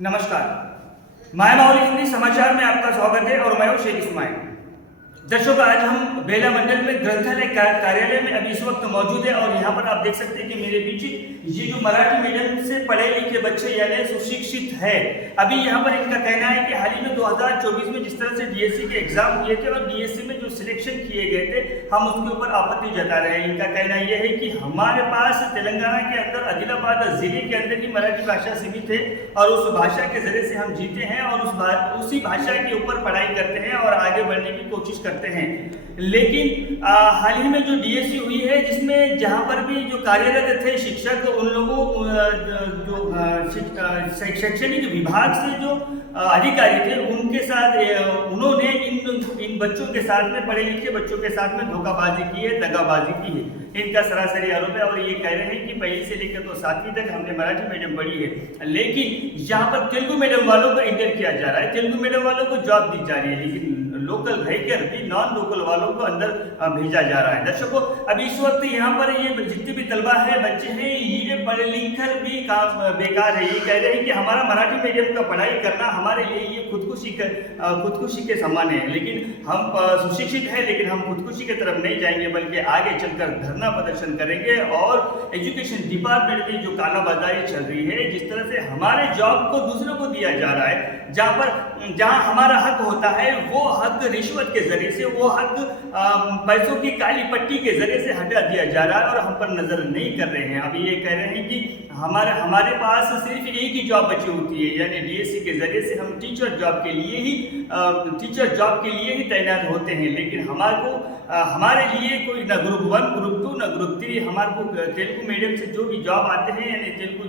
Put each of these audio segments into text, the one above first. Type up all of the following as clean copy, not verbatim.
नमस्कार, माय माहौल हिंदी समाचार में आपका स्वागत है और मैं हूं शेख इस्माइल। दर्शकों, आज हम बेला मंडल में ग्रंथालय कार्यालय में अभी इस वक्त मौजूद है और यहाँ पर आप देख सकते हैं कि मेरे पीछे ये जो मराठी मीडियम से पढ़े लिखे बच्चे यानी सुशिक्षित है, अभी यहाँ पर इनका कहना है कि हाल ही में 2024 में जिस तरह से डीएससी के एग्जाम हुए थे और डीएससी में जो सिलेक्शन किए गए थे, हम उसके ऊपर आपत्ति जता रहे हैं। इनका कहना यह है कि हमारे पास तेलंगाना के अंदर आदिलाबाद जिले के अंदर ही मराठी भाषा सीमित है और उस भाषा के जरिए से हम जीते हैं और उसी भाषा के ऊपर पढ़ाई करते हैं और आगे बढ़ने की कोशिश करते हैं। लेकिन हाल ही में जो डीएससी हुई है, जिसमें जहां पर भी जो कार्यरत थे शिक्षक, उन लोगों जो शैक्षणिक विभाग से जो अधिकारी थे, उनके साथ उन्होंने इन बच्चों के साथ में, पढ़े लिखे बच्चों के साथ में धोखाबाजी की है, दगाबाजी की है। इनका सरासरी आरोप है और ये कह रहे हैं कि पहली से लेकर तो 7वीं तक हमने मराठी मीडियम पढ़ी है, लेकिन यहाँ पर तेलुगु मीडियम वालों को इंटर किया जा रहा है, तेलुगु मीडियम वालों को जॉब दी जा रही है, लेकिन लोकल रहकर भी नॉन लोकल वालों को अंदर भेजा जा रहा है। दर्शकों, अभी इस वक्त यहाँ पर ये जितने भी तलबा है, बच्चे हैं, ये पढ़ लिख कर भी काम बेकार है। ये कह रहे हैं कि हमारा मराठी मीडियम का पढ़ाई करना हमारे लिए ये खुदकुशी के समान है, लेकिन हम सुशिक्षित हैं, लेकिन हम खुदकुशी की तरफ नहीं जाएंगे, बल्कि आगे चलकर धरना प्रदर्शन करेंगे। और एजुकेशन डिपार्टमेंट में जो कालाबाजारी चल रही है, जिस तरह से हमारे जॉब को दूसरों को दिया जा रहा है, जहाँ हमारा हक होता है, वो हक रिश्वत के जरिए से, वो हक पैसों की काली पट्टी के जरिए से हटा दिया जा रहा है और हम पर नजर नहीं कर रहे हैं। अभी ये कह रहे हैं कि हमारे पास सिर्फ एक ही जॉब बची होती है, यानी डीएससी के जरिए से हम टीचर जॉब के लिए ही तैनात होते हैं, लेकिन हमारे लिए कोई न ग्रुप 1, ग्रुप 2, न ग्रुप 3, हमारे को तेलुगु मीडियम से जो भी जॉब आते हैं, यानी तेलुगु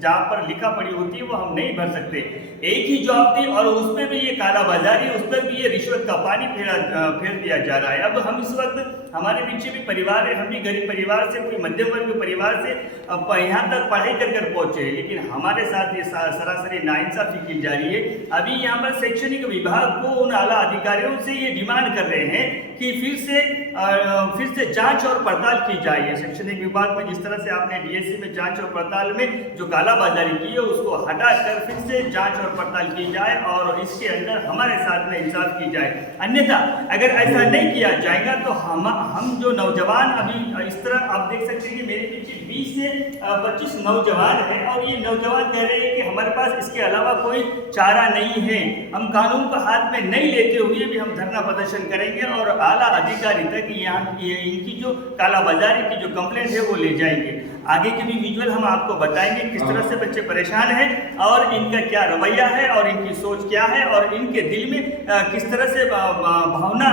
जहाँ पर लिखा पढ़ी होती है, वो हम नहीं भर सकते। एक ही जॉब थी और उसमें भी ये कालाबाजारी, उस पर भी ये रिश्वत का पानी फेर दिया जा रहा है। अब हम इस वक्त, हमारे पीछे भी परिवार है, हम भी गरीब परिवार से, कोई मध्यम वर्ग के परिवार से यहाँ तक पढ़ाई कर पहुंचे, लेकिन हमारे साथ ये सरासरी नाइंसाफी की जा रही है। अभी यहाँ पर शैक्षणिक विभाग को, उन आला अधिकारियों से ये डिमांड कर रहे हैं कि फिर से जांच और पड़ताल की जाए। शैक्षणिक विभाग में जिस तरह से आपने डीएससी में जांच और पड़ताल में जो कालाबाजारी की है, उसको हटाकर फिर से जांच और पड़ताल की जाए और इसके अंदर हमारे साथ में इंसाफ की जाए। अन्यथा अगर ऐसा नहीं किया जाएगा तो हम जो नौजवान, अभी इस तरह आप देख सकते हैं कि मेरे पीछे 20 से 25 नौजवान हैं और ये नौजवान कह रहे हैं कि हमारे पास इसके अलावा कोई चारा नहीं है, हम कानून को हाथ में नहीं लेते हुए भी हम धरना प्रदर्शन करेंगे और आला अधिकारी तक इनकी जो कालाबाजारी की जो कंप्लेंट है वो ले जाएंगे। आगे के भी विजुअल हम आपको बताएंगे किस तरह से बच्चे परेशान हैं और इनका क्या रवैया है और इनकी सोच क्या है और इनके दिल में किस तरह से भावना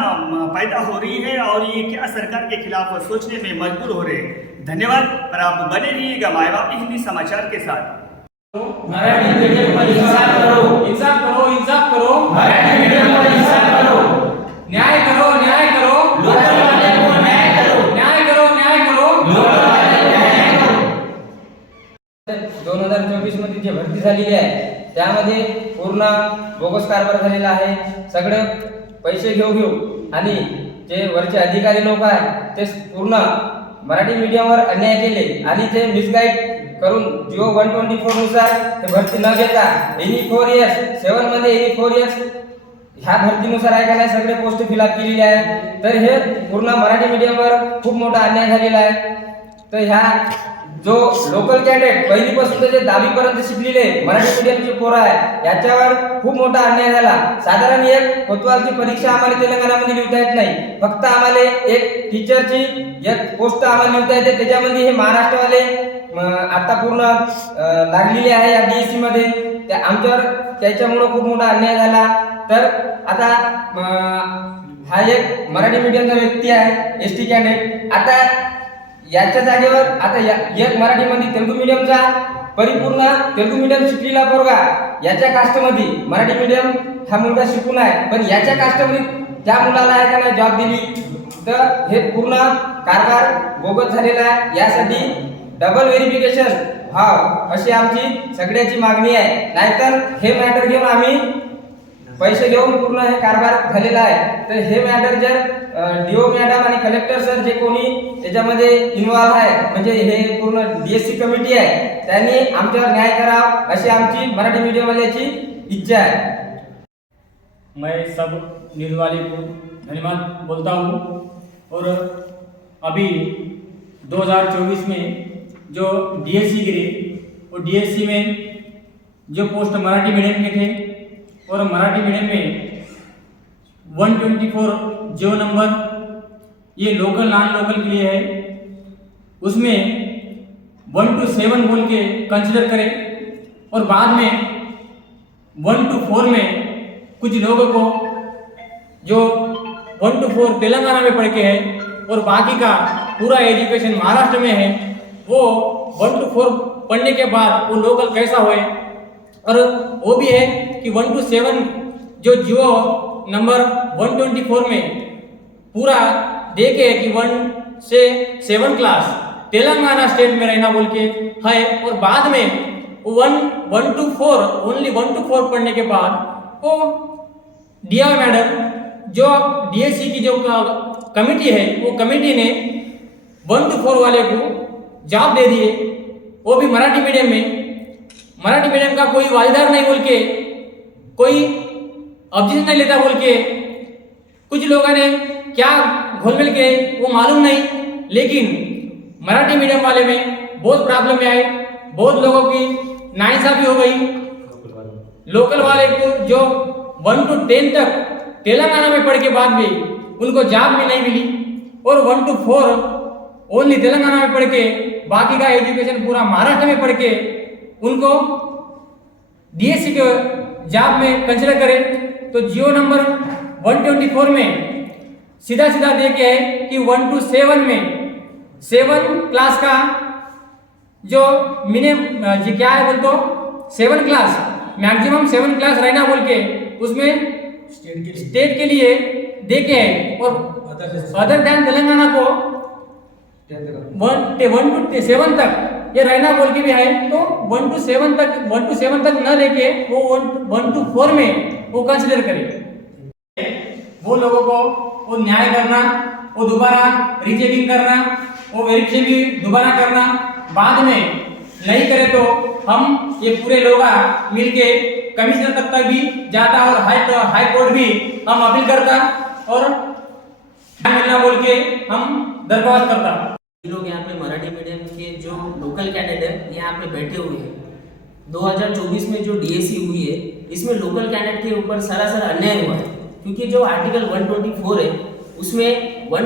पैदा हो रही है और ये क्या सरकार के खिलाफ सोचने में मजबूर हो रहे हैं। धन्यवाद, पर आप बने रहिएगा माय बाप हिंदी समाचार के साथ। मराठी मीडियम पर इंसाफ करो, इंसाफ करो, इंसाफ करो, मराठी मीडियम पर इंसाफ करो, न्याय करो, न्याय करो, लोकल वाले को न्याय करो, न्याय करो, न्याय करो, लोकल वाले को न्याय करो। 2024 मध्ये जे भरती झालेली आहे, त्यामध्ये पूर्ण बोगस कारभार झालेला आहे। सगळे पैसे घेऊ आणि जे वरचे अधिकारी लोक आहेत ते पूर्ण मराठी मीडियमवर अन्याय केले आणि ते मिसगाईड करून जिओ 124 नुसार ते भरती न घेता एनी 4 इयर्स 7 मध्ये एनी 4 इयर्स ह्या भरतीनुसार आहे का नाही सगळे पोस्ट फिलअप केलेले आहे। तर हे पूर्ण मराठी मीडियमवर खूप मोठा अन्याय झालेला आहे। तर ह्या जो लोकल कॅडेट पहिलीपासून ते 10वी पर्यंत शिकलेले मराठी मीडियमचे पोरं आहे, याच्यावर खूप मोठा अन्याय झाला। साधारण एक कोतवालची परीक्षा आम्हाला तेलंगणामध्ये लिहिता येत नाही, फक्त आम्हाला एक टीचरची एक पोस्ट आम्हाला लिहिता येते, त्याच्यामध्ये हे महाराष्ट्रवाले आता पूर्ण लागलेले आहे या डीएससी मध्ये। त्या आमच्यावर त्याच्यामुळे खूप मोठा अन्याय झाला। तर आता हा एक मराठी मीडियमचा व्यक्ती आहे, एसटी कॅडेट, आता याच्या जागेवर आता एक मराठी मध्ये तेलुगु मीडियमचा परिपूर्ण तेलुगु मीडियम शिकलेला पोरगा याच्या कास्टमध्ये मराठी मीडियम हा मुलगा शिकून आहे, पण याच्या कास्टमध्ये त्या मुलाला आहे का नाही जॉब दिली, तर हे पूर्ण कारभार बोगस झालेला आहे। यासाठी डबल व्हेरिफिकेशन व्हावं अशी आमची सगळ्याची मागणी आहे, नाहीतर हे मॅटर घेऊन आम्ही पैसे घेऊन पूर्ण हे कारभार झालेला आहे. तर हे मॅटर जर डीओ मॅडम आणि कलेक्टर सर जे कोणी त्याच्यामध्ये इन्व्हॉल्व आहे, म्हणजे हे पूर्ण डीएससी कमिटी आहे, त्यांनी आमच्यावर न्याय करावा अशी आमची मराठी मीडियम वाल्याची इच्छा आहे. मैं सब न्यूज़ वाले को धन्यवाद बोलता हूँ। और अभी 2024 में जो डीएससी गिरे, वो डीएससी में जो पोस्ट मराठी मीडियम के थे और मराठी मीडियम में 124 जो नंबर ये लोकल नॉन लोकल के लिए है, उसमें 1 to 7 बोल के कंसिडर करें और बाद में 1 to 4 में कुछ लोगों को जो 1 to 4 तेलंगाना में पढ़ के है और बाकी का पूरा एजुकेशन महाराष्ट्र में है, वो 1 to 4 पढ़ने के बाद वो लोकल कैसा होए। और वो भी है कि 1 to 7 जो जियो नंबर 124 में पूरा देखे है कि 1 से 7 क्लास तेलंगाना स्टेट में रहना बोल के है, और बाद में 1 to 4 ओनली 1 to 4 पढ़ने के बाद वो डीआर मैडम जो डीएससी की जो कमिटी है, वो कमिटी ने 1 to 4 वाले को जॉब दे दिए, वो भी मराठी मीडियम में। मराठी मीडियम का कोई वालिदार नहीं बोल के, कोई ऑब्जेक्शन नहीं लेता बोल के कुछ लोगों ने क्या घोलमेल के वो मालूम नहीं, लेकिन मराठी मीडियम वाले में बहुत प्रॉब्लम में आए, बहुत लोगों की नाइंसाफी हो गई। लोकल वाले को जो 1 to 10 तक तेलंगाना में पढ़ के बाद भी उनको जॉब भी नहीं मिली, और 1 to 4 ओनली तेलंगाना में पढ़ के बाकी का एजुकेशन पूरा महाराष्ट्र में पढ़ के उनको डीएससी के जॉब में कंसिडर करें। तो जियो नंबर 124 में सीधा सीधा दे के है कि 1 to 7 में 7 क्लास का जो मिनिमम जी क्या है बोल तो 7 क्लास मैक्सिमम 7 क्लास रहना बोल के उसमें स्टेट के लिए देखे है, और अदर दैन तेलंगाना को 1 to 7 तक ये रहना बोल के भी है। तो 1 to 7 तक न लेके वो 1 to 4 में वो कंसिडर करे। वो लोगों को वो न्याय करना, वो दोबारा रीचेकिंग करना, वो वेरिफिकेशन भी दोबारा करना, बाद में नहीं करे तो हम ये पूरे लोग मिलके कमिश्नर तक भी जाता और हाई कोर्ट भी हम अपील करता और मिलना बोल के हम दरख्वास्त करता। लोग यहाँ पे मराठी मीडियम के जो लोकल कैंडिडेट यहाँ पे बैठे हुए हैं, 2024 में जो डीएससी हुई है, इसमें लोकल कैंडिडेट के ऊपर सरासर अन्याय हुआ है, क्योंकि जो आर्टिकल 124 है उसमें 1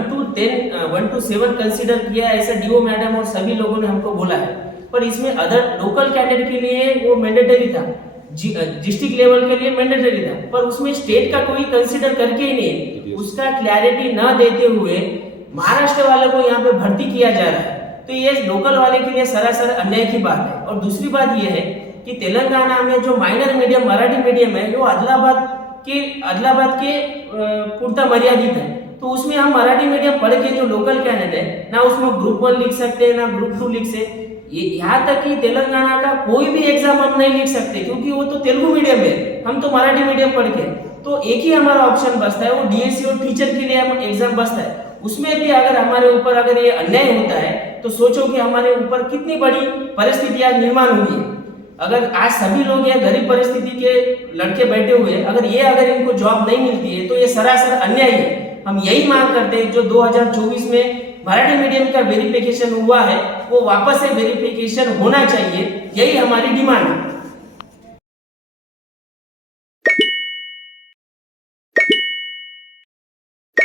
to 7 कंसीडर किया है, ऐसा डीओ मैडम और सभी लोगों ने हमको बोला है। पर इसमें अदर लोकल कैंडिडेट के लिए वो मैंडेटरी था, डिस्ट्रिक्ट लेवल के लिए मैंडेटरी था, पर उसमें स्टेट का कोई कंसीडर करके ही नहीं, उसका क्लैरिटी न देते हुए महाराष्ट्र वाले को यहाँ पे भर्ती किया जा रहा है। तो ये लोकल वाले के लिए सरासर अन्याय की बात है। और दूसरी बात ये है कि तेलंगाना में जो माइनर मीडियम मराठी मीडियम है वो आदिलाबाद के पूर्ता मर्यादित है। तो उसमें हम मराठी मीडियम पढ़ के जो लोकल कैंडिडेट है ना उसमें ग्रुप 1 लिख सकते हैं ना ग्रुप 2 लिख सकते, यहाँ तक कि तेलंगाना का कोई भी एग्जाम हम नहीं लिख सकते, क्योंकि वो तो तेलुगु मीडियम है, हम तो मराठी मीडियम पढ़ के। तो एक ही हमारा ऑप्शन बचता है, वो डीएससी और टीचर के लिए हम एग्जाम बचता है। उसमें भी अगर हमारे ऊपर अगर ये अन्याय होता है तो सोचो कि हमारे ऊपर कितनी बड़ी परिस्थितियां निर्माण होगी। अगर आज सभी लोग ये गरीब परिस्थिति के लड़के बैठे हुए, अगर इनको जॉब नहीं मिलती है तो ये सरासर अन्याय है। हम यही मांग करते हैं जो 2024 में मराठी मीडियम का वेरिफिकेशन हुआ है वो वापस से वेरिफिकेशन होना चाहिए, यही हमारी डिमांड है।